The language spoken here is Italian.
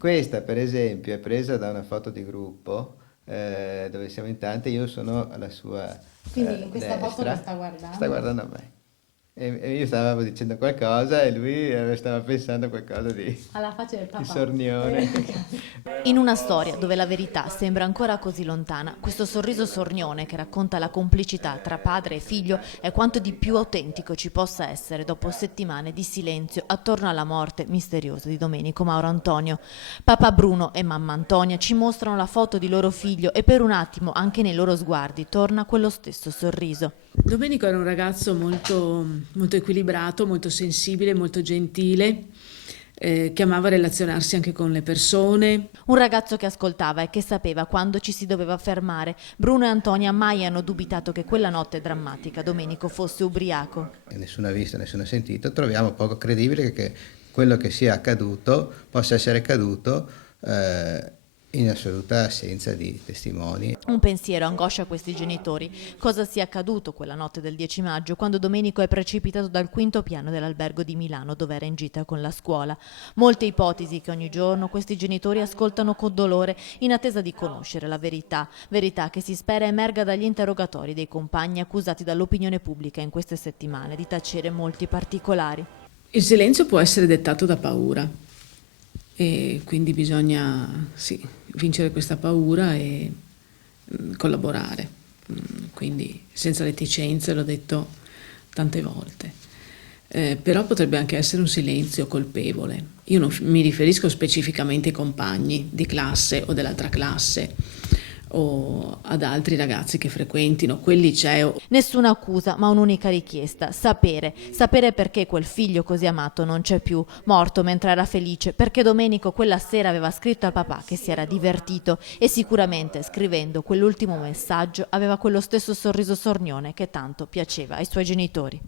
Questa, per esempio, è presa da una foto di gruppo dove siamo in tanti, io sono alla sua Quindi in questa foto lo destra, sta sta guardando. guardando a me. E io stavo dicendo qualcosa e lui stava pensando a qualcosa Alla faccia del di papà. sornione. In una storia dove la verità sembra ancora così lontana, questo sorriso sornione che racconta la complicità tra padre e figlio è quanto di più autentico ci possa essere dopo settimane di silenzio attorno alla morte misteriosa di Domenico Mauro Antonio. Papà Bruno e mamma Antonia ci mostrano la foto di loro figlio e per un attimo anche nei loro sguardi torna quello stesso sorriso. Domenico era un ragazzo molto equilibrato, molto sensibile, molto gentile, che amava relazionarsi anche con le persone. Un ragazzo che ascoltava e che sapeva quando ci si doveva fermare. Bruno e Antonia mai hanno dubitato che quella notte drammatica Domenico fosse ubriaco. Nessuno ha visto, nessuno ha sentito, troviamo poco credibile che quello che sia accaduto possa essere accaduto in assoluta assenza di testimoni. Un pensiero angoscia questi genitori. Cosa sia accaduto quella notte del 10 maggio quando Domenico è precipitato dal quinto piano dell'albergo di Milano dove era in gita con la scuola? Molte ipotesi che ogni giorno questi genitori ascoltano con dolore in attesa di conoscere la verità. Verità che si spera emerga dagli interrogatori dei compagni accusati dall'opinione pubblica in queste settimane di tacere molti particolari. Il silenzio può essere dettato da paura e quindi bisogna vincere questa paura e collaborare. Quindi senza reticenze, l'ho detto tante volte. Però potrebbe anche essere un silenzio colpevole. Io non mi riferisco specificamente ai compagni di classe o dell'altra classe o ad altri ragazzi che frequentino quel liceo. Nessuna accusa, ma un'unica richiesta: sapere perché quel figlio così amato non c'è più, morto mentre era felice, perché Domenico quella sera aveva scritto al papà che si era divertito e sicuramente scrivendo quell'ultimo messaggio aveva quello stesso sorriso sornione che tanto piaceva ai suoi genitori.